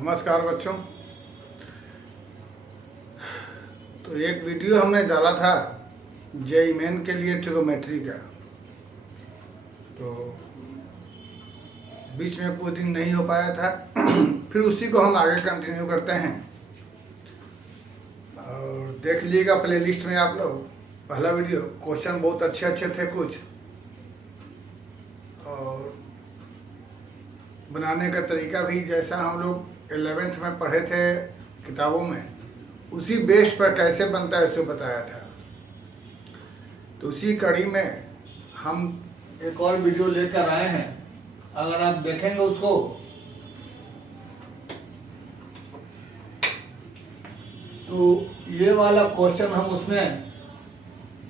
नमस्कार बच्चों। तो एक वीडियो हमने डाला था जेईई मेन के लिए ट्रिगोमेट्री का, तो बीच में कुछ दिन नहीं हो पाया था। फिर उसी को हम आगे कंटिन्यू करते हैं और देख लीजिएगा प्ले लिस्ट में आप लोग। पहला वीडियो क्वेश्चन बहुत अच्छे थे कुछ, और बनाने का तरीका भी जैसा हम लोग 11th में पढ़े थे किताबों में, उसी बेस पर कैसे बनता है उसको बताया था। तो उसी कड़ी में हम एक और वीडियो लेकर आए हैं। अगर आप देखेंगे उसको तो ये वाला क्वेश्चन हम उसमें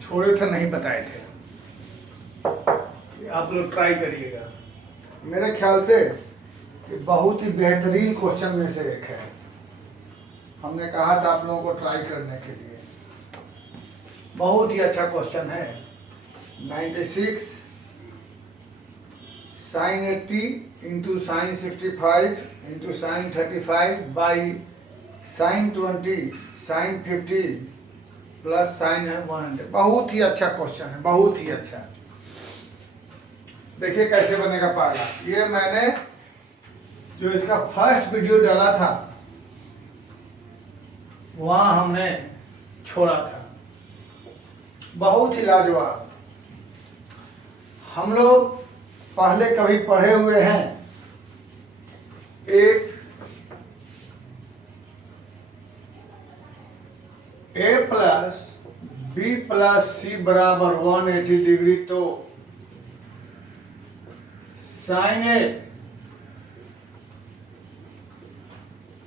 छोड़े थे, नहीं बताए थे। आप लोग ट्राई करिएगा। मेरे ख्याल से बहुत ही बेहतरीन क्वेश्चन में से एक है। हमने कहा था आप लोगों को ट्राई करने के लिए। बहुत ही अच्छा क्वेश्चन है। 96 sin 80 into sin 65 into sin 35 by sin 20 sin 50 plus sin 100। बहुत ही अच्छा क्वेश्चन है, बहुत ही अच्छा। देखिए कैसे बनेगा पहला। ये मैंने जो इसका फर्स्ट वीडियो डाला था वहां हमने छोड़ा था। बहुत ही लाजवाब। हम लोग पहले कभी पढ़े हुए हैं एक a plus B plus C बराबर 180 डिग्री, तो sine A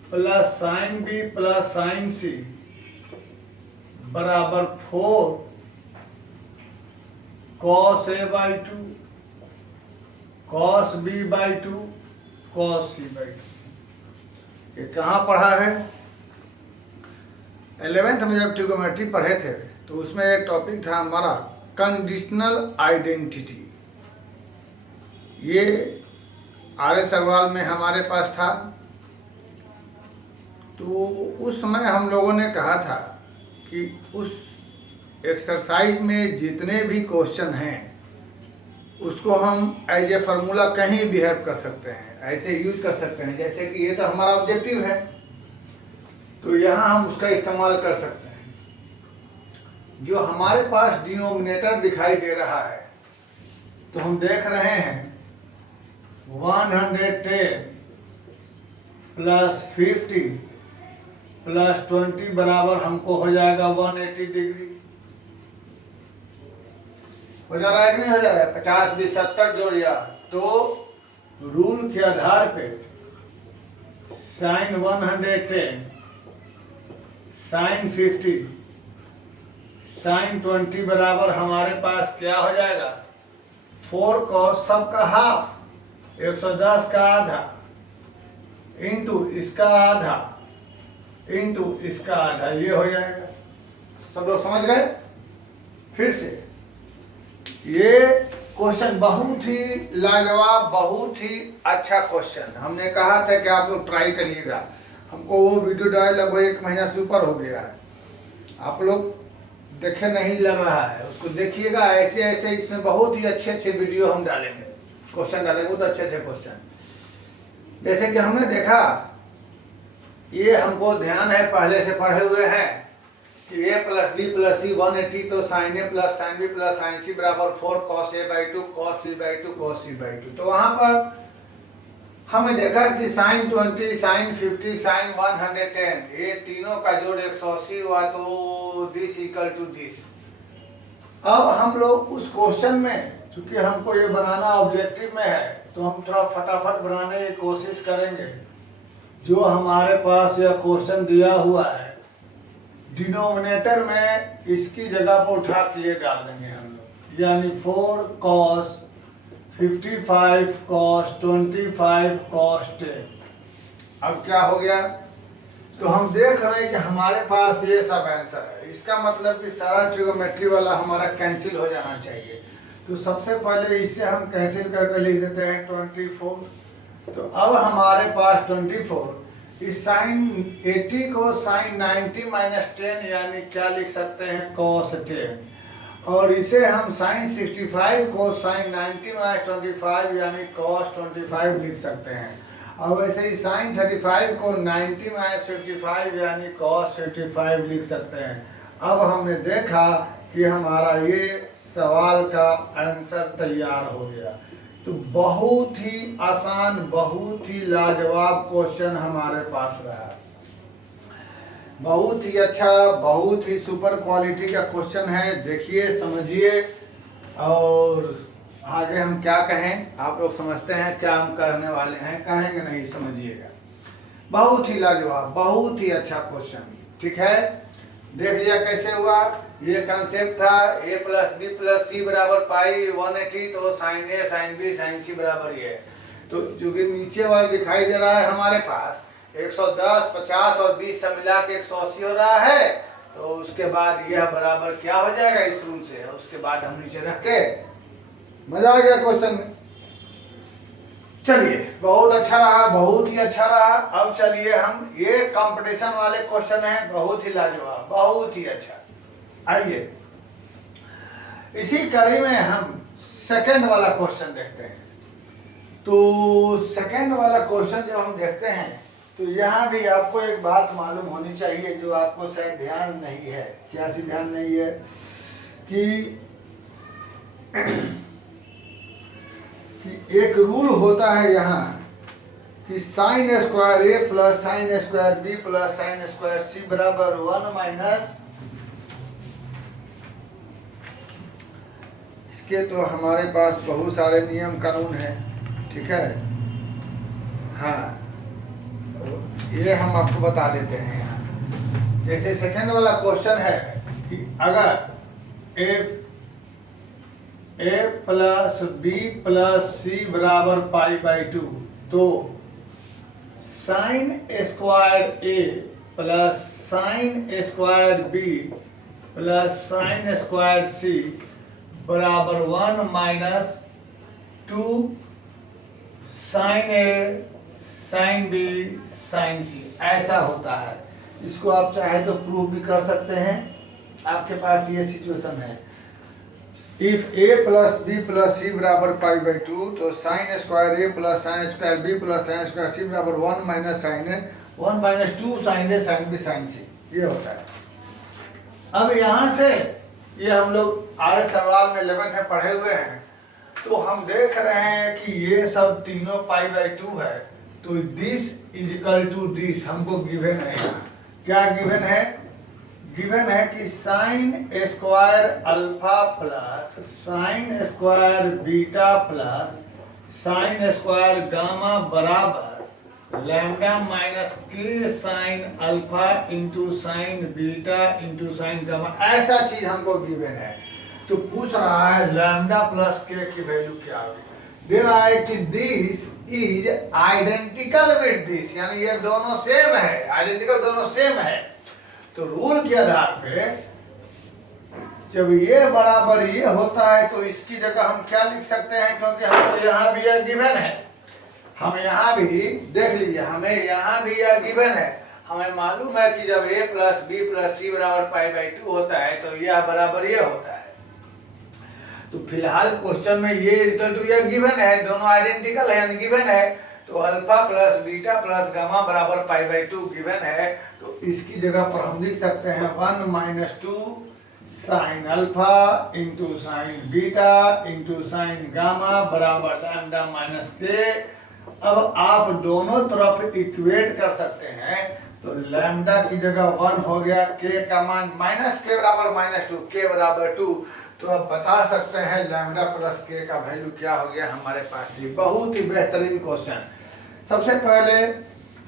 plus sine B plus sine C बराबर 4 cos A by 2 cos B by 2 cos C by 2। ये कहाँ पढ़ा है? 11th में जब ट्रिगोमेट्री पढ़े थे तो उसमें एक टॉपिक था हमारा कंडीशनल आइडेंटिटी। ये RS अग्रवाल में हमारे पास था। तो उस समय हम लोगों ने कहा था कि उस एक्सरसाइज में जितने भी क्वेश्चन हैं उसको हम एज ए फार्मूला कहीं बिहेव कर सकते हैं, ऐसे यूज कर सकते हैं। जैसे कि ये तो हमारा ऑब्जेक्टिव है, तो यहाँ हम उसका इस्तेमाल कर सकते हैं। जो हमारे पास डिनोमिनेटर दिखाई दे रहा है, तो हम देख रहे हैं 110 प्लस 50 प्लस 20 बराबर हमको हो जाएगा 180 डिग्री। हो जा रहा है कि नहीं हो जा रहा है? 50 20 70 जोड़ लिया तो रूल के आधार पे साइन 110 साइन 50 साइन 20 बराबर हमारे पास क्या हो जाएगा? 4 cos सबका हाफ 110 का आधा इंटू इसका आधा इंटू इसका आधा, ये हो जाएगा। सब लोग समझ गए? फिर से ये क्वेश्चन बहुत ही लाजवाब, बहुत ही अच्छा क्वेश्चन। हमने कहा था कि आप लोग ट्राई करिएगा। हमको वो वीडियो डाले लगभग 1 महीना से ऊपर हो गया है। आप लोग देखे नहीं लग रहा है, उसको देखिएगा। ऐसे ऐसे इसमें बहुत ही अच्छे वीडियो हम डालेंगे, क्वेश्चन डालेंगे, बहुत अच्छे क्वेश्चन। जैसे कि हमने देखा, ये हमको ध्यान है, पहले से पढ़े हुए हैं कि a plus B plus C 180, तो sine A plus sine B plus sine C बराबर 4 cos A by 2 cos C by 2 cos C by 2। तो वहां पर हमें देखा कि साइन 20 साइन 50 साइन 110 ये तीनों का जोड़ 180 हुआ, तो दिस इक्वल टू दिस। अब हम लोग उस क्वेश्चन में, क्योंकि हमको ये बनाना ऑब्जेक्टिव में है, तो हम थोड़ा फटाफट बनाने की कोशिश करेंगे। जो हमारे पास यह क्वेश्चन दिया हुआ है, डिनोमिनेटर में इसकी जगह पर उठा के ये डाल देंगे हम लोग, यानी 4 cos 55 cos 25 cos 10। अब क्या हो गया? तो हम देख रहे हैं कि हमारे पास ये सब आंसर है। इसका मतलब कि सारा ट्रिगोमेट्री वाला हमारा कैंसिल हो जाना चाहिए। तो सबसे पहले इसे हम कैंसिल करके लिख देते हैं 24। तो अब हमारे पास 24 इस साइन 80 को साइन 90 माइनस 10 यानी क्या लिख सकते हैं, cos 10। और इसे हम साइन 65 को साइन 90 माइनस 25 यानी cos 25 लिख सकते हैं। और वैसे ही साइन 35 को 90 माइनस 55 यानी cos 55 लिख सकते हैं। अब हमने देखा कि हमारा ये सवाल का आंसर तैयार हो गया। तो बहुत ही आसान, बहुत ही लाजवाब क्वेश्चन हमारे पास रहा, बहुत ही अच्छा, बहुत ही सुपर क्वालिटी का क्वेश्चन है। देखिए, समझिए, और आगे हम क्या कहें, आप लोग समझते हैं क्या हम करने वाले हैं, कहेंगे नहीं, समझिएगा। बहुत ही लाजवाब, बहुत ही अच्छा क्वेश्चन, ठीक है। देख लिया कैसे हुआ। ये कंसेप्ट था a plus B plus C बराबर पाई 180, तो sine A sine B sine C बराबर ये। तो जो कि नीचे वाला दिखाई दे रहा है हमारे पास 110, 50 और 20 सब मिला के 180 हो रहा है। तो उसके बाद यह बराबर क्या हो जाएगा इस रूल से, उसके बाद हम नीचे रख के, मजा आ गया क्वेश्चन में। चलिए, बहुत अच्छा रहा, बहुत ही अच्छा रहा। अब चलिए हम, ये कंपटीशन वाले क्वेश्चन हैं, बहुत ही लाजवाब, बहुत ही अच्छा। आइए इसी कड़ी में हम सेकंड वाला क्वेश्चन देखते हैं। तो सेकंड वाला क्वेश्चन जब हम देखते हैं तो यहाँ भी आपको एक बात मालूम होनी चाहिए जो आपको शायद ध्यान नहीं है। क्या सी ध्यान नहीं है कि एक रूल होता है यहाँ कि sine square A plus sine square B plus sine square C बराबर 1 माइनस, इसके तो हमारे पास बहुत सारे नियम कानून हैं, ठीक है। हाँ, ये हम आपको बता देते हैं यहाँ। जैसे सेकंड वाला क्वेश्चन है कि अगर A plus B plus C बराबर पाई बाई 2, तो sine square A plus sine square B plus sine square C बराबर 1 minus 2 sine A sine B sine C, ऐसा होता है। इसको आप चाहे तो प्रूव भी कर सकते हैं। आपके पास ये सिचुएशन है, if A plus B plus C बराबर पाई बाई 2, तो sine square A plus sine square B plus sine square C बराबर 1 minus sine A 1 minus 2 sine A sine B sine C, ये होता है। अब यहाँ से ये हम लोग आर सवाल में 11th में पढ़े हुए हैं, तो हम देख रहे हैं कि ये सब तीनों पाई बाई 2 है। तो this is equal to this हमको गिवन है। क्या गिवन है? गिवन है कि sine square alpha plus sine square beta plus sine square gamma बराबर lambda minus K sine alpha into sine beta into sine gamma, ऐसा चीज हमको गिवन है। तो पूछ रहा है लैम्डा प्लस के की वैल्यू क्या होगी। दे रहा है कि this is identical with this, यानी ये दोनों सेम है, आइडेंटिकल दोनों सेम है। तो रूल के आधार पे जब ये बराबर ये होता है तो इसकी जगह हम क्या लिख सकते हैं, क्योंकि हमको यहाँ भी यह गिवन है, हम यहाँ भी देख लीजिए, हमें यहाँ भी यह गिवन है। हमें मालूम है कि जब a plus B plus C बराबर पाई बाई 2 होता है तो यह बराबर ये होता है। तो फिलहाल क्वेश्चन में ये इक्वल टू यह गिवन है, दोनों आइडेंटिकल है यानी गिवन है। तो alpha plus beta plus gamma बराबर पाई बाई 2 गिवन है। तो इसकी जगह पर हम लिख सकते हैं 1 minus 2 sign alpha into sine beta into sine gamma बराबर लैम्डा माइनस के। अब आप दोनों तरफ इक्वेट कर सकते हैं, तो लैम्डा की जगह 1 हो गया, के का मान माइनस के बराबर माइनस 2, के बराबर 2। तो अब बता सकते हैं लैम्डा प्लस के का वैल्यू क्या हो गया हमारे पास। ये बहुत ही बेहतरीन क्वेश्चन। सबसे पहले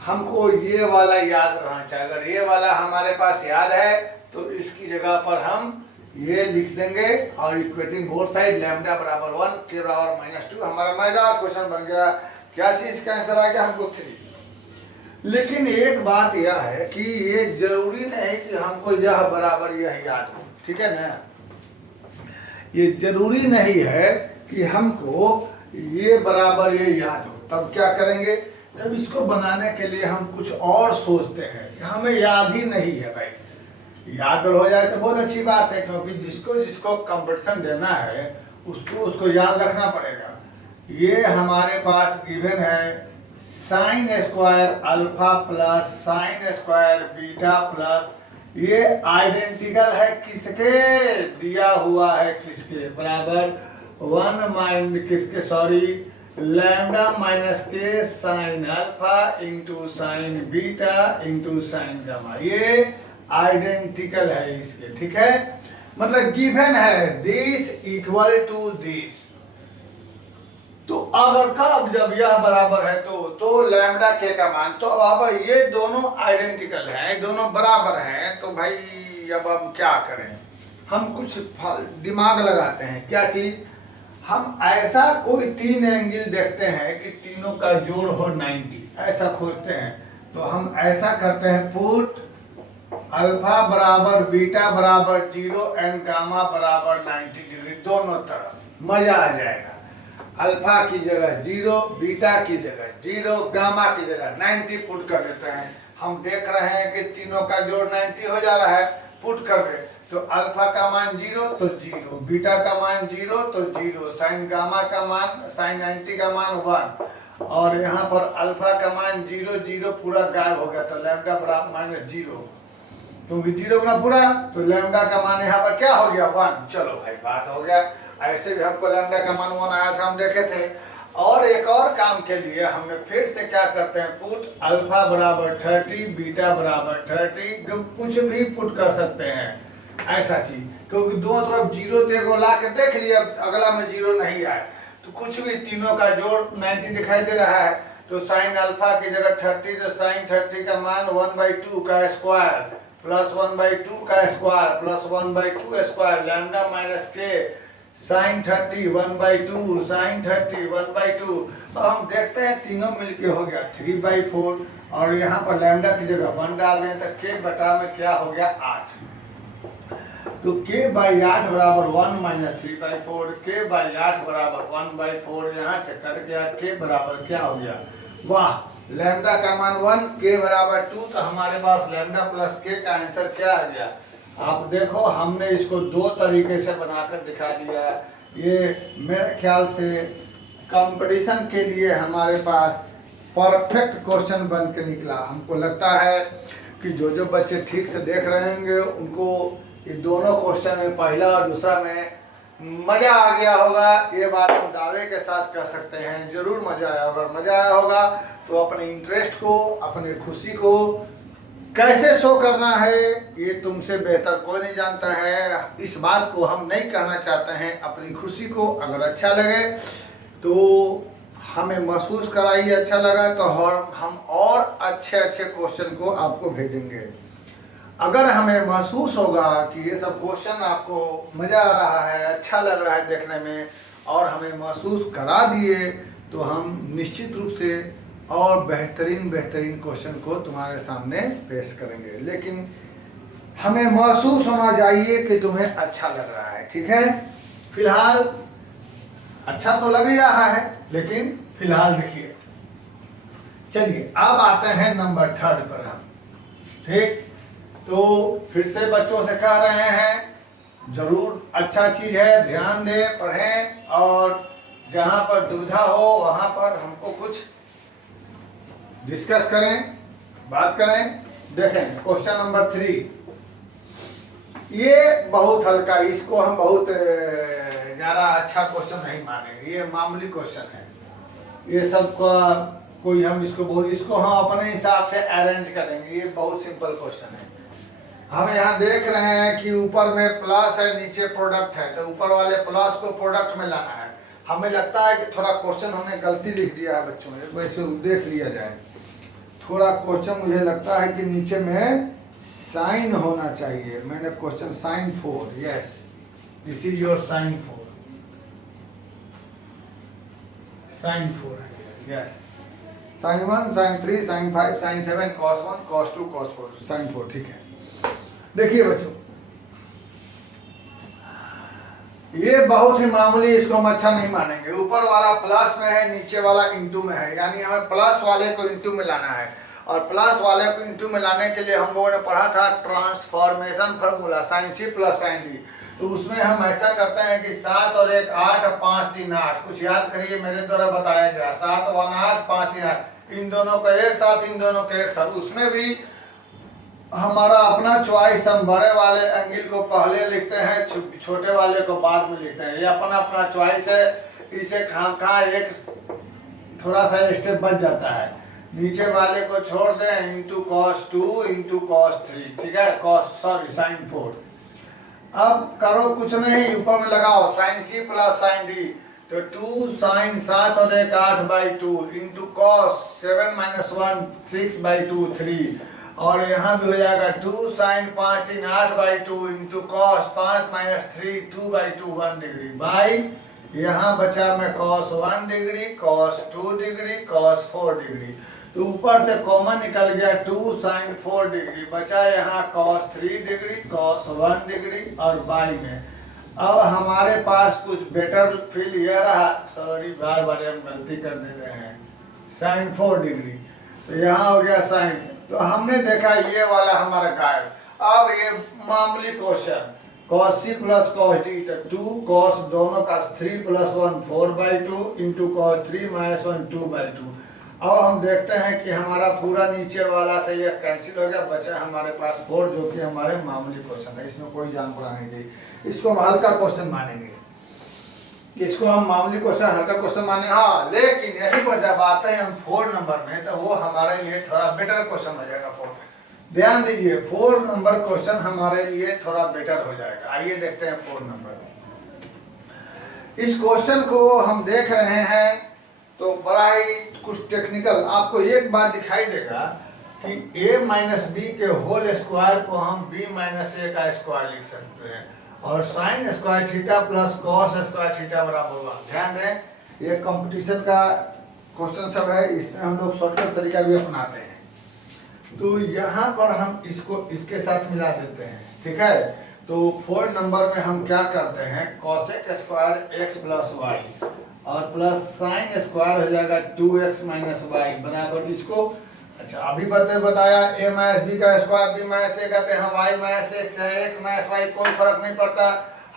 हमको ये वाला याद रहना चाहिए। अगर ये वाला हमारे पास याद है तो इसकी जगह पर हम ये लिख देंगे और इक्वेटिंग बोथ साइड लैम्डा बराबर 1 के बराबर माइनस 2, हमारा मजेदार क्वेश्चन बन गया। क्या चीज का आंसर आ गया हमको 3। लेकिन एक बात यह है कि ये जरूरी नहीं कि हमको यह बराबर यह याद हो, ठीक है ना। ये जरूरी नहीं है कि हमको ये बराबर ये याद हो। तब क्या करेंगे, तब इसको बनाने के लिए हम कुछ और सोचते हैं, हमें याद ही नहीं है भाई। याद हो जाए तो बहुत अच्छी बात है, क्योंकि जिसको जिसको कंपटीशन देना है उसको उसको याद रखना पड़ेगा। ये हमारे पास गिवन है sign square alpha plus sine square beta plus, ये आइडेंटिकल है किसके, दिया हुआ है किसके, बराबर 1 माइनस किसके, sorry, lambda minus K sine alpha into sine beta into sine gamma. ये आइडेंटिकल है इसके, ठीक है, मतलब गिवन है दिस इक्वल टू दिस। तो अगर कब जब यह बराबर है तो लैम्डा के का मान, तो अब ये दोनों आइडेंटिकल है, दोनों बराबर हैं, तो भाई अब हम क्या करें, हम कुछ दिमाग लगाते हैं। क्या चीज, हम ऐसा कोई तीन एंगल देखते हैं कि तीनों का जोड़ हो 90, ऐसा खोजते हैं। तो हम ऐसा करते हैं, पुट अल्फा बराबर बीटा बराबर 0 एंड गामा बराबर 90 डिग्री दोनों तरफ, मजा आ जाएगा। अल्फा की जगह 0, बीटा की जगह 0, गामा की जगह 90 पुट कर देते हैं। हम देख रहे हैं कि तीनों का जोड़ 90 हो जा रहा है, पुट कर दे तो अल्फा का मान 0 तो 0, बीटा का मान 0 तो 0, साइन गामा का मान, साइन 90 का मान 1, और यहाँ पर अल्फा का मान 0 0 पूरा गायब हो गया, तो लैम्डा बराबर माइनस 0, क्योंकि 0 गुना पूरा, तो लैम्डा का मान यहाँ पर क्या हो गया 1। चलो भाई बात हो गया। ऐसे भी हमको लैम्डा का मान 1 आया था, हम देखे थे। और एक और काम के लिए हमने फिर से क्या करते हैं, पुट अल्फा बराबर 30 बीटा बराबर 30, कुछ भी पुट कर सकते हैं ऐसा चीज, क्योंकि दोनों तरफ 0 देखो ला के देख लिया, अगला में 0 नहीं आए, तो कुछ भी तीनों का जोड़ 90 दिखाई दे रहा है। तो साइन अल्फा की जगह 30, तो साइन 30 का मान 1/2 का स्क्वायर प्लस 1/2 का square plus 1/2 square lambda minus K sign 30 1/2 sign 30 1/2। तो हम देखते हैं तीनों मिलके हो गया 3/4, और यहाँ पर लैम्डा की जगह 1 डाल दें तो के बटा में क्या हो गया 8। तो k/8 बराबर 1 माइनस 3/4, k/8 बराबर 1/4, यहाँ से कट गया, k बराबर क्या हो गया, वाह, लैम्डा का मान 1, k बराबर 2, तो हमारे पास लैम्डा प्लस k का आंसर क्या आ गया। आप देखो हमने इसको दो तरीके से बनाकर दिखा दिया। ये मेरे ख्याल से कंपटीशन के लिए हमारे पास परफेक्ट क्वेश्चन बन के निकला। हमको लगता है कि जो बच्चे ठीक से देख रहे होंगे उनको ये दोनों क्वेश्चन में, पहला और दूसरा में, मज़ा आ गया होगा। ये बात हम दावे के साथ कह सकते हैं, जरूर मज़ा आया होगा। मज़ा आया होगा तो अपने इंटरेस्ट को, अपने खुशी को कैसे शो करना है ये तुमसे बेहतर कोई नहीं जानता है। इस बात को हम नहीं कहना चाहते हैं, अपनी खुशी को अगर अच्छा लगे तो हमें महसूस कराइए, अच्छा लगा तो हम और अच्छे अच्छे क्वेश्चन को आपको भेजेंगे। अगर हमें महसूस होगा कि ये सब क्वेश्चन आपको मज़ा आ रहा है, अच्छा लग रहा है देखने में, और हमें महसूस करा दिए, तो हम निश्चित रूप से और बेहतरीन क्वेश्चन को तुम्हारे सामने पेश करेंगे। लेकिन हमें महसूस होना चाहिए कि तुम्हें अच्छा लग रहा है, ठीक है। फिलहाल अच्छा तो लग ही रहा है, लेकिन फिलहाल देखिए, चलिए अब आते हैं नंबर 3 पर हम, ठीक। तो फिर से बच्चों से कह रहे हैं, जरूर अच्छा चीज़ है, ध्यान दें, पढ़ें, और जहाँ पर दुविधा हो वहाँ पर हमको कुछ डिस्कस करें, बात करें। देखें क्वेश्चन नंबर 3, ये बहुत हल्का, इसको हम बहुत ज़्यादा अच्छा क्वेश्चन नहीं मानेंगे, ये मामूली क्वेश्चन है। ये सब का कोई हम इसको हम अपने हिसाब से अरेंज करेंगे। ये बहुत सिंपल क्वेश्चन है। हम यहाँ देख रहे हैं कि ऊपर में प्लस है, नीचे प्रोडक्ट है, तो ऊपर वाले प्लस को प्रोडक्ट में लाना है। हमें लगता है कि थोड़ा क्वेश्चन हमने गलती लिख दिया है बच्चों ने, वैसे देख लिया जाए। थोड़ा क्वेश्चन मुझे लगता है कि नीचे में साइन होना चाहिए। मैंने question sine 4, yes this is your sine 4, sine 4 है, yes, sine 1 sine 3 sine 5 sine 7 cos 1 cos 2 cos 4 sine 4, ठीक है। देखिए बच्चों, ये बहुत ही मामूली, इसको हम अच्छा नहीं मानेंगे। ऊपर वाला प्लस में है, नीचे वाला इंटू में है, यानी हमें प्लस वाले को इंटू में लाना है। और प्लस वाले को इंटू में लाने के लिए हम लोगों ने पढ़ा था transformation formula sine C plus sine D. तो उसमें हम ऐसा करते हैं कि 7 और 1 8 और 5 3 8, कुछ याद करिए मेरे द्वारा बताया गया, 7 1 8 5 3 8, इन दोनों का एक साथ, इन दोनों के एक साथ। उसमें भी हमारा अपना चॉइस, हम बड़े वाले एंगल को पहले लिखते हैं, छोटे वाले को बाद में लिखते हैं, ये अपना अपना चॉइस है। इसे खामखा एक थोड़ा सा स्टेप बच जाता है, नीचे वाले को छोड़ दें, इंटू कॉस 2 इंटू कॉस 3, ठीक है, साइन 4। अब करो कुछ नहीं, ऊपर में लगाओ sine C plus sine D, तो 2 साइन 7 और 1 8/2 इंटू कॉस 7 - 1 6/2 3, और यहाँ भी हो जाएगा 2 sine 5 3 8/2 into cos 5 - 3 2/2 1 degree by, यहाँ बचा में cos 1 degree, cos 2 degree, cos 4 degree. तो ऊपर से कॉमन निकल गया 2 साइन 4 डिग्री, बचा यहाँ कॉस 3 डिग्री, कॉस 1 डिग्री, और बाई में अब हमारे पास कुछ बेटर फील ये रहा, सॉरी बार बार हम गलती कर दे रहे हैं, साइन 4 डिग्री, तो यहाँ हो गया साइन। तो हमने देखा ये वाला हमारा गाइड। अब ये मामूली question, cos c plus cos d, तो 2 cos दोनों का 3 + 1 4/2 इंटू cos 3 - 1 2/2। अब हम देखते हैं कि हमारा पूरा नीचे वाला से ये कैंसिल हो गया, बचा हमारे पास 4, जो कि हमारे मामूली क्वेश्चन है, इसमें कोई जान पड़ा नहीं थी, इसको हम हल्का क्वेश्चन मानेंगे, इसको हम मामूली क्वेश्चन हल्का क्वेश्चन माने। हाँ, लेकिन यही पर जब आते हैं हम 4 नंबर में, तो वो हमारे लिए थोड़ा बेटर क्वेश्चन हो जाएगा। 4 ध्यान दीजिए, 4 नंबर क्वेश्चन हमारे लिए थोड़ा बेटर हो जाएगा। आइए देखते हैं 4 नंबर। इस क्वेश्चन को हम देख रहे हैं तो बड़ा ही कुछ टेक्निकल, आपको एक बात दिखाई देगा कि a - b के होल स्क्वायर को हम b - a का स्क्वायर लिख सकते हैं, और sine square theta plus cos square theta बराबर 1। ध्यान दें, ये कंपटीशन का क्वेश्चन सब है, इसमें हम लोग शॉर्टकट तरीका भी अपनाते हैं। तो यहाँ पर हम इसको इसके साथ मिला देते हैं, ठीक है। तो 4 नंबर में हम क्या करते हैं, कॉसेक स्क्वायर x + y और प्लस साइन स्क्वायर हो जाएगा 2x - y बराबर इसको, अच्छा अभी बताया a - b का स्क्वायर b - a कहते हैं, y - x है, x - y कोई फर्क नहीं पड़ता,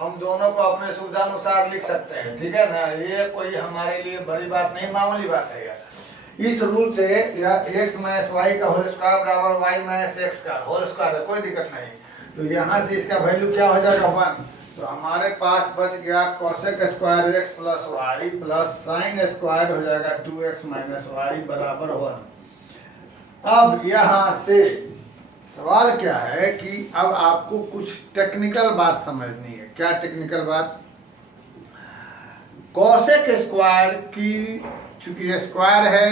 हम दोनों को अपने सुविधा अनुसार लिख सकते हैं, ठीक है ना। ये कोई हमारे लिए बड़ी बात नहीं, मामूली बात है यार। इस रूल से या x - y का होल स्क्वायर बराबर y - x का होल स्क्वायर है, कोई दिक्कत नहीं। तो यहाँ से इसका वैल्यू क्या हो जाएगा 1, तो हमारे पास बच गया cosec square x + y plus sine square हो जाएगा 2x - y बराबर 1। अब यहाँ से सवाल क्या है कि अब आपको कुछ टेक्निकल बात समझनी है। क्या टेक्निकल बात, कॉसेक स्क्वायर की चूंकि स्क्वायर है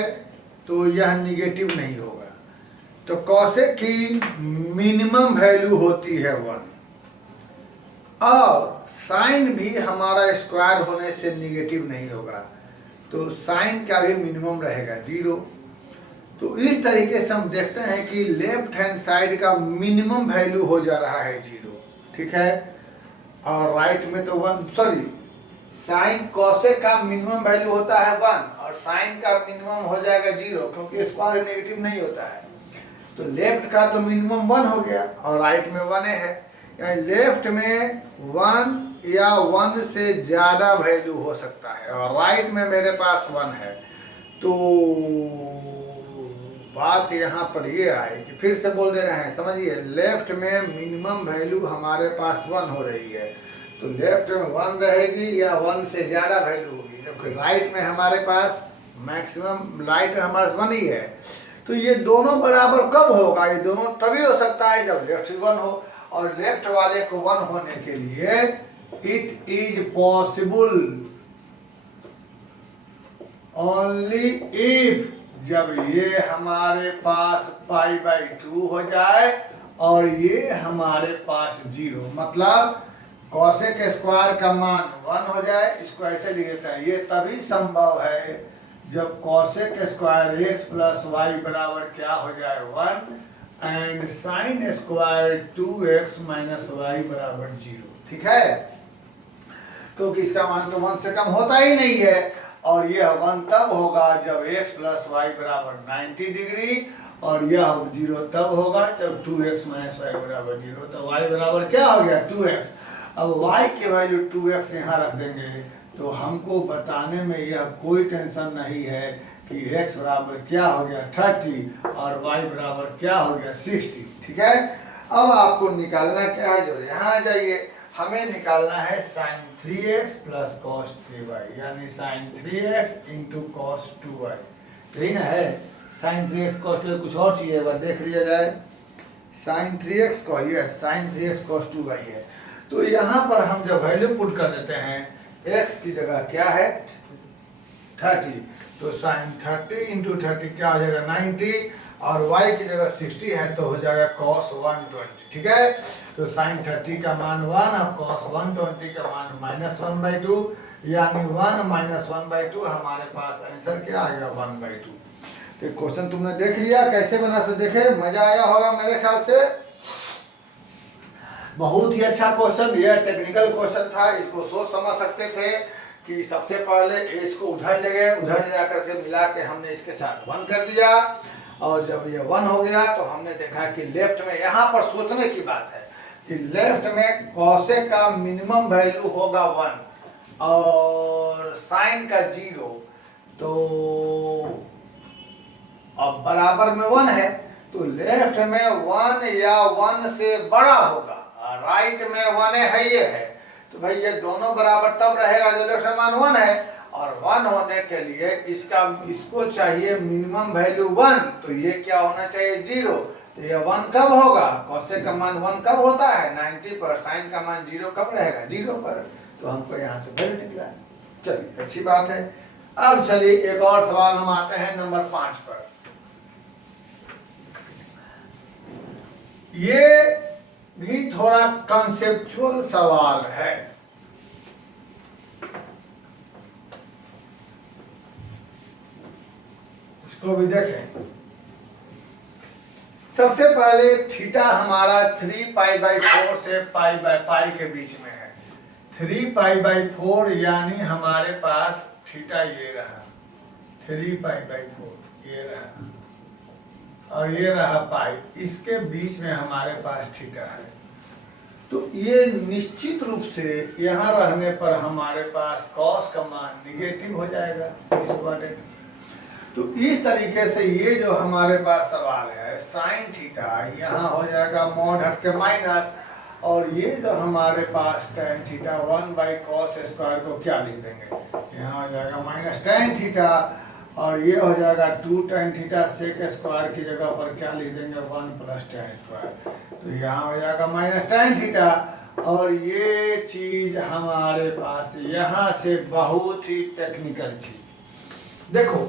तो यह निगेटिव नहीं होगा, तो कॉसेक की मिनिमम वैल्यू होती है 1, और साइन भी हमारा स्क्वायर होने से निगेटिव नहीं होगा, तो साइन का भी मिनिमम रहेगा 0। तो इस तरीके से हम देखते हैं कि लेफ्ट हैंड साइड का मिनिमम वैल्यू हो जा रहा है 0, ठीक है, और राइट में तो 1, सॉरी साइन कॉसेक का मिनिमम वैल्यू होता है 1 और साइन का मिनिमम हो जाएगा 0, क्योंकि स्क्वायर नेगेटिव नहीं होता है। तो लेफ्ट का तो मिनिमम 1 हो गया और राइट में 1 है, यानी लेफ्ट में 1 या 1 से ज़्यादा वैल्यू हो सकता है और राइट में मेरे पास 1 है। तो बात यहाँ पर ये आई कि फिर से बोल दे रहे हैं, समझिए, लेफ्ट में मिनिमम वैल्यू हमारे पास 1 हो रही है, तो लेफ्ट में 1 रहेगी या 1 से ज़्यादा वैल्यू होगी, जबकि राइट में हमारे पास मैक्सिमम राइट में हमारे 1 ही है। तो ये दोनों बराबर कब होगा, ये दोनों तभी हो सकता है जब लेफ्ट 1 हो, और लेफ्ट वाले को 1 होने के लिए it is possible only if जब ये हमारे पास π/2 हो जाए और ये हमारे पास 0, मतलब कॉसेक स्क्वायर का मान 1 हो जाए। इसको ऐसे लिख देते हैं, ये तभी संभव है जब कॉसेक स्क्वायर x + y बराबर क्या हो जाए 1 and sine square 2x - y बराबर 0, ठीक है। क्योंकि इसका मान तो 1 से कम होता ही नहीं है। और यह 1 तब होगा जब x प्लस वाई बराबर 90 डिग्री, और यह 0 तब होगा जब 2x माइनस वाई बराबर 0। तो y बराबर क्या हो गया 2x। अब y की वैल्यू 2x यहाँ रख देंगे तो हमको बताने में यह कोई टेंशन नहीं है कि x बराबर क्या हो गया 30 और y बराबर क्या हो गया 60। ठीक है, अब आपको निकालना क्या है, जो यहाँ आ जाइए, हमें निकालना है sin 3x plus cos 3y, यानी sin 3x into cos 2y। यही ना है, sin 3x cos 2y, कुछ और चीज़ है वह देख लिया जाए। sin 3x को ये sin 3x cos 2y है। तो यहाँ पर हम जब वैल्यू पुट कर देते हैं, x की जगह क्या है 30, तो sin 30 इंटू 30 क्या हो जाएगा 90, और y की जगह 60 है तो हो जाएगा cos 120। ठीक है, तो sin 30 का मान 1 और cos 120 का मान -1/2, यानी 1 माइनस 1/2 हमारे पास आंसर क्या आएगा 1/2। तो क्वेश्चन तुमने देख लिया, कैसे बना तो देखे, मजा आया होगा मेरे ख्याल से। बहुत ही अच्छा क्वेश्चन, यह टेक्निकल क्वेश्चन था, इसको सोच समझ सकते थे कि सबसे पहले इसको उधर ले गए, उधर ले जाकर के मिला के हमने इसके साथ 1 कर दिया, और जब ये 1 हो गया तो हमने देखा कि लेफ्ट में, यहाँ पर सोचने की बात है कि लेफ्ट में कॉसेक का मिनिमम वैल्यू होगा 1 और साइन का 0, तो अब बराबर में 1 है तो लेफ्ट में 1 या 1 से बड़ा होगा, राइट में 1 है ये है, तो भाई ये दोनों बराबर तब रहेगा जो लेफ्ट में मान 1 है, और 1 होने के लिए इसको चाहिए मिनिमम वैल्यू 1, तो ये क्या होना चाहिए 0। तो ये 1 कब होगा, कॉसेक का मान 1 कब होता है 90 पर, साइन का मान 0 कब रहेगा 0 पर, तो हमको यहाँ से वैल्यू निकला। चलिए अच्छी बात है। अब चलिए एक और सवाल हम आते हैं नंबर 5 पर। ये भी थोड़ा कॉन्सेप्चुअल सवाल है। इसको भी देखें। सबसे पहले थीटा हमारा 3π/4 से π/π के बीच में है। 3π/4 यानी हमारे पास थीटा ये रहा, 3π/4 ये रहा, और ये रहा पाई, इसके बीच में हमारे पास थीटा है। तो ये निश्चित रूप से यहाँ रहने पर हमारे पास कॉस का मान निगेटिव हो जाएगा इस। तो इस तरीके से ये जो हमारे पास सवाल है साइन थीटा यहाँ हो जाएगा मॉड हट के माइनस, और ये जो हमारे पास tan थीटा 1/cos स्क्वायर को क्या लिख देंगे, यहाँ हो जाएगा -tan थीटा, और ये हो जाएगा 2 tan थीटा sec स्क्वायर की जगह पर क्या लिख देंगे 1 + tan स्क्वायर, तो यहाँ हो जाएगा -tan थीटा। और ये चीज हमारे पास यहाँ से बहुत ही टेक्निकल चीज, देखो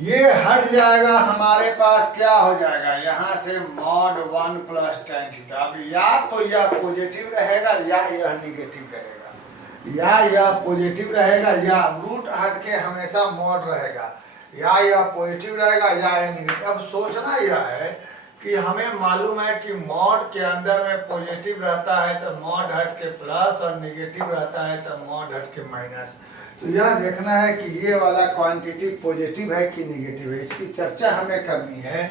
ये हट जाएगा, हमारे पास क्या हो जाएगा यहाँ से मॉड 1 + tan थीटा। अब या तो यह पॉजिटिव रहेगा या यह निगेटिव रहेगा, या यह पॉजिटिव रहेगा, या रूट हट के हमेशा मॉड रहेगा, या यह पॉजिटिव रहेगा या यह निगेटिव। अब सोचना यह है कि हमें मालूम है कि मॉड के अंदर में पॉजिटिव रहता है तो मॉड हट के प्लस, और निगेटिव रहता है तो मॉड हट के माइनस। तो यह देखना है कि ये वाला क्वांटिटी पॉजिटिव है कि निगेटिव है, इसकी चर्चा हमें करनी है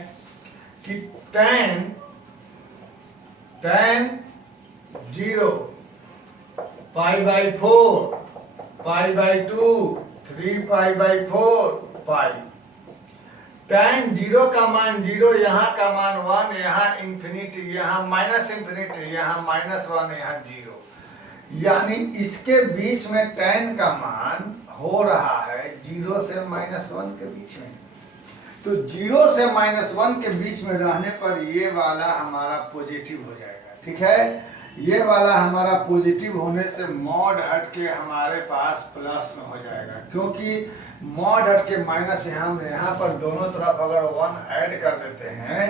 कि tan 0 π/4 π/2 3π/4 पाई, tan 0 का मान 0, यहाँ का मान 1, यहाँ इंफिनिटी, यहाँ -इंफिनिटी, यहाँ -1, यहाँ 0, यानी इसके बीच में tan का मान हो रहा है 0 से -1 के बीच में। तो 0 से -1 के बीच में रहने पर ये वाला हमारा पॉजिटिव हो जाएगा। ठीक है, ये वाला हमारा पॉजिटिव होने से मॉड हट के हमारे पास प्लस में हो जाएगा, क्योंकि मॉड हट के माइनस यहाँ पर दोनों तरफ अगर 1 ऐड कर देते हैं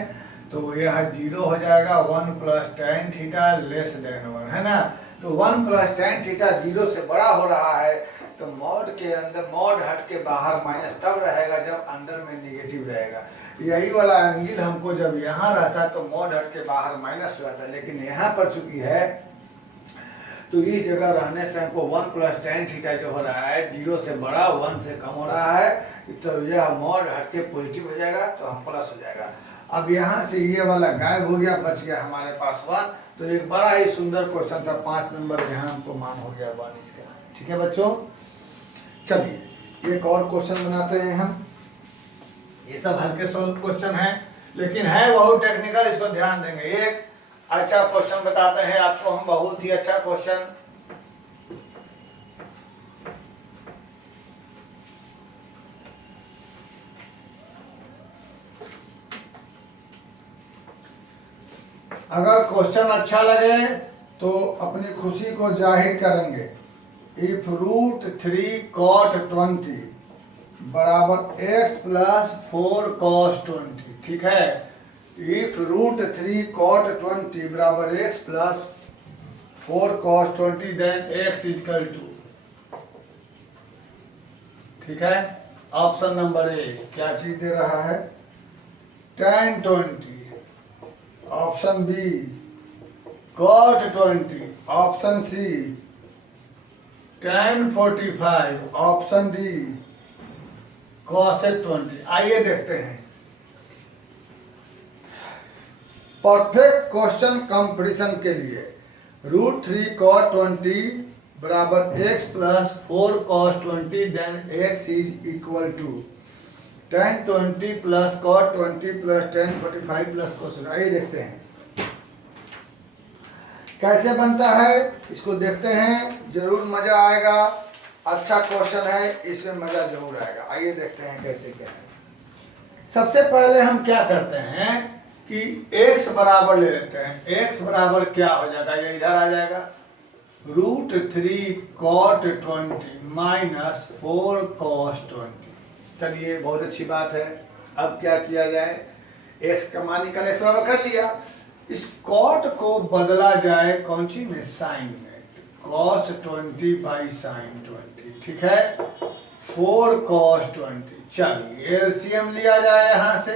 तो यह 0 हो जाएगा, 1 + tan थीटा लेस देन 1 है ना। तो 1 + tan थीटा 0 से बड़ा हो रहा है, तो मॉड के अंदर मॉड हट के बाहर माइनस तब रहेगा जब अंदर में निगेटिव रहेगा। यही वाला एंगल हमको जब यहाँ रहता तो मॉड हट के बाहर माइनस हो जाता है, लेकिन यहाँ पर चूंकि है तो इस जगह रहने से हमको 1 प्लस टेन थीटा जो हो रहा है 0 से बड़ा 1 से कम हो रहा है, तो यह मॉड हट के पॉजिटिव हो जाएगा, तो हम प्लस हो जाएगा। अब यहाँ से ये वाला गायब हो गया, बच गया हमारे पास 1। तो एक बड़ा ही सुंदर क्वेश्चन था, 5 नंबर यहाँ हमको मान हो गया 1 इसका। ठीक है बच्चों, चलिए एक और क्वेश्चन बनाते हैं हम। ये सब हल्के सोल्व क्वेश्चन है, लेकिन है बहुत टेक्निकल, इसको ध्यान देंगे। एक अच्छा क्वेश्चन बताते हैं आपको हम, बहुत ही अच्छा क्वेश्चन। अगर क्वेश्चन अच्छा लगे तो अपनी खुशी को जाहिर करेंगे। इफ √3 cot 20 बराबर x प्लस 4 cos 20, ठीक है। इफ √3 cot 20 बराबर x plus 4 cos 20 then x equal to, ठीक है। ऑप्शन नंबर ए क्या चीज दे रहा है, tan 20। Option B cot 20। Option C tan 45। Option D cosec 20। आइए देखते हैं। परफेक्ट क्वेश्चन कंपटीशन के लिए √3 cot 20 बराबर x plus 4 cos 20 then x is equal to tan 20 plus cot 20 plus tan 45 plus cosec। आइए देखते हैं कैसे बनता है, इसको देखते हैं, जरूर मजा आएगा। अच्छा क्वेश्चन है, इसमें मजा जरूर आएगा। आइए देखते हैं कैसे क्या है। सबसे पहले हम क्या करते हैं कि x बराबर ले लेते हैं। x बराबर क्या हो जाएगा, ये इधर आ जाएगा, √3 cot 20 माइनस 4 cos 20। चलिए बहुत अच्छी बात है। अब क्या किया जाए, x का मान निकल x बराबर कर लिया, इस cot को बदला जाए कौन सी में, साइन में। cos 20 बाई साइन 20, ठीक है। 4 cos 20। चलिए एलसीएम लिया जाए, यहाँ से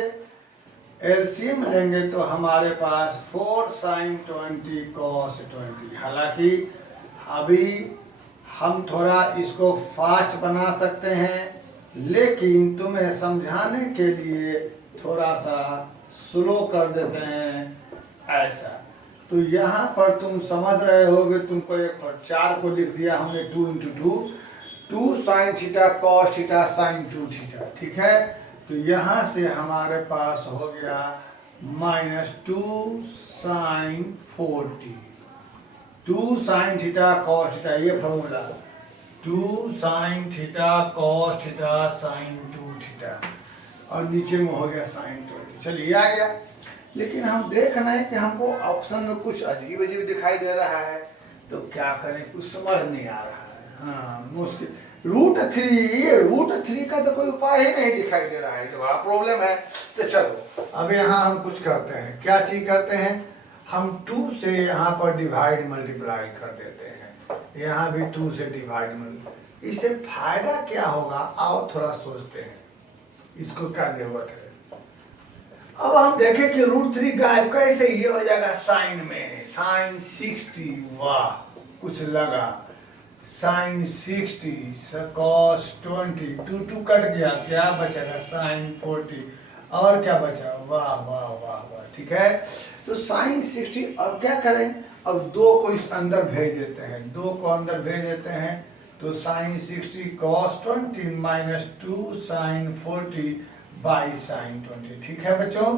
एलसीएम लेंगे तो हमारे पास 4 sin 20 cos 20। हालांकि अभी हम थोड़ा इसको फास्ट बना सकते हैं, लेकिन तुम्हें समझाने के लिए थोड़ा सा स्लो कर देते हैं ऐसा। तो यहाँ पर तुम समझ रहे होगे, तुमको एक पर 4 को लिख दिया हमने 2 × 2 sin theta cos theta sin 2 theta, ठीक है। तो यहाँ से हमारे पास हो गया -2 sin 40, 2 sin theta cos theta, ये formula 2 sin theta cos theta sin 2 theta, और नीचे में हो गया sin 20। चलिए आ गया। लेकिन हम देख रहे हैं कि हमको ऑप्शन में कुछ अजीब अजीब दिखाई दे रहा है, तो क्या करें, कुछ समझ नहीं आ रहा है। हाँ मुश्किल। √3 का तो कोई उपाय ही नहीं दिखाई दे रहा है, तो बड़ा प्रॉब्लम है। तो चलो अब यहाँ हम कुछ करते हैं, क्या चीज करते हैं, हम 2 से यहाँ पर डिवाइड मल्टीप्लाई कर देते हैं, यहाँ भी 2 से डिवाइड मल्टीप्लाई। इससे फायदा क्या होगा, आओ थोड़ा सोचते हैं, इसको क्या जरूरत है। अब हम देखें कि √3 गायब कैसे, ये हो जाएगा साइन में, sin 60। वाह कुछ लगा, sin 60 cos 20, 2 कट गया, क्या बचेगा sin 40, और क्या बचा, वाह वाह वाह वाह, ठीक है। तो sin 60, अब क्या करें, अब 2 को इस अंदर भेज देते हैं, 2 को अंदर भेज देते हैं, तो sin 60 cos 20 minus 2 sin 40 by sin 20, ठीक है बच्चों।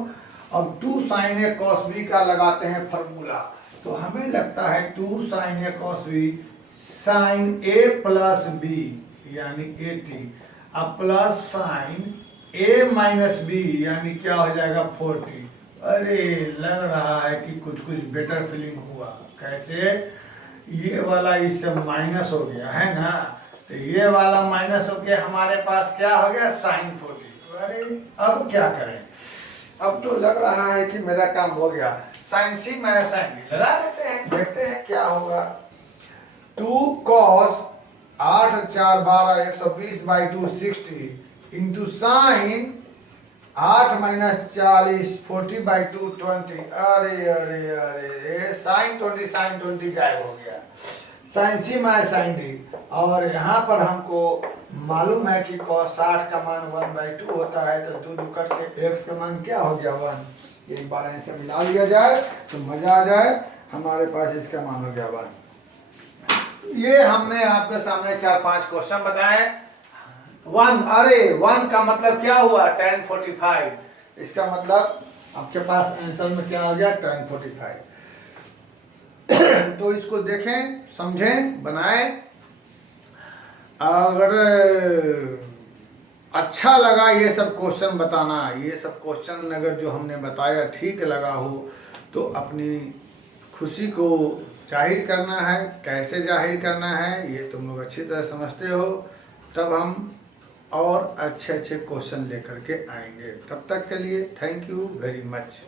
अब 2 sin A cos B का लगाते हैं फॉर्मूला, तो हमें लगता है 2 sin A cos B sin A plus B यानी 80, अब plus sin A minus B यानी क्या हो जाएगा 40। अरे लग रहा है कि कुछ बेटर फीलिंग हुआ। कैसे, ये वाला इससे माइनस हो गया है ना, तो ये वाला माइनस हो गया, हमारे पास क्या हो गया sin 40। अरे अब क्या करें, अब तो लग रहा है कि मेरा काम हो गया, sin C minus sin B लगा देते हैं, देखते हैं क्या होगा। 2 cos 8 4 12 120 by 2 60 into sine 8 minus 40 40 by 2 20। अरे अरे अरे sin 20 गायब हो गया, साइन सी माइनस साइन डी, और यहाँ पर हमको मालूम है कि cos 60 का मान 1/2 होता है, तो 2 2 कट के x का मान क्या हो गया 1। एक बार ऐसे मिला लिया जाए तो मजा आ जाए, हमारे पास इसका मान हो गया 1। ये हमने आपके सामने 4-5 क्वेश्चन बताए। 1, अरे 1 का मतलब क्या हुआ tan 45, इसका मतलब आपके पास आंसर में क्या हो गया tan 45। तो इसको देखें, समझें, बनाएं। अगर अच्छा लगा ये सब क्वेश्चन बताना, ये सब क्वेश्चन अगर जो हमने बताया ठीक लगा हो तो अपनी खुशी को जाहिर करना है। कैसे जाहिर करना है ये तुम लोग अच्छी तरह समझते हो, तब हम और अच्छे अच्छे क्वेश्चन लेकर के आएंगे। तब तक के लिए थैंक यू वेरी मच।